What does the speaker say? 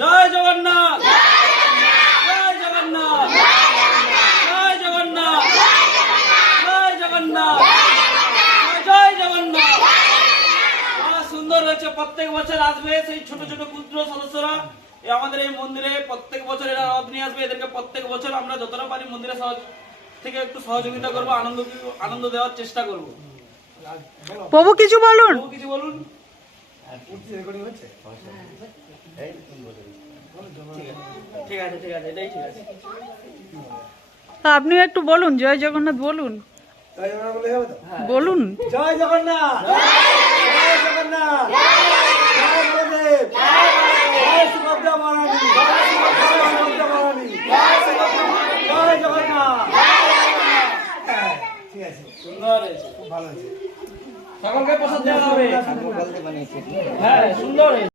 জয় জগন্নাথ, জয় জগন্নাথ, জয় জগন্নাথ, জয় জগন্নাথ, জয় জগন্নাথ। সুন্দর হয়েছে। প্রত্যেক বছর আসবে সেই ছোট ছোট ক্ষুদ্র সদস্যরা আমাদের এই মন্দিরে, প্রত্যেক বছর এরা রথ নিয়ে আসবে। এদেরকে প্রত্যেক বছর আমরা যতটা পারি মন্দিরে থেকে একটু সহযোগিতা করবো, আনন্দ দেওয়ার চেষ্টা করবো। প্রভু কিছু বলুন, কিছু বলুন। ঠিক আছে, ঠিক আছে, এটাই ঠিক আছে। আপনি একটু বলুন, জয় জগন্নাথ বলুন, বলুন। জয় জগন্নাথ, জয় জগন্নাথ, জয় গুরুদেব, জয় সুভদ্রা মহারানী, জয় সুভদ্রা মহারানী, জয় জগন্নাথ। ঠিক আছে, সুন্দর হয়েছে, খুব ভালো হয়েছে। সকলকে প্রসাদ দেওয়া হবে। হ্যাঁ, সুন্দর হয়েছে।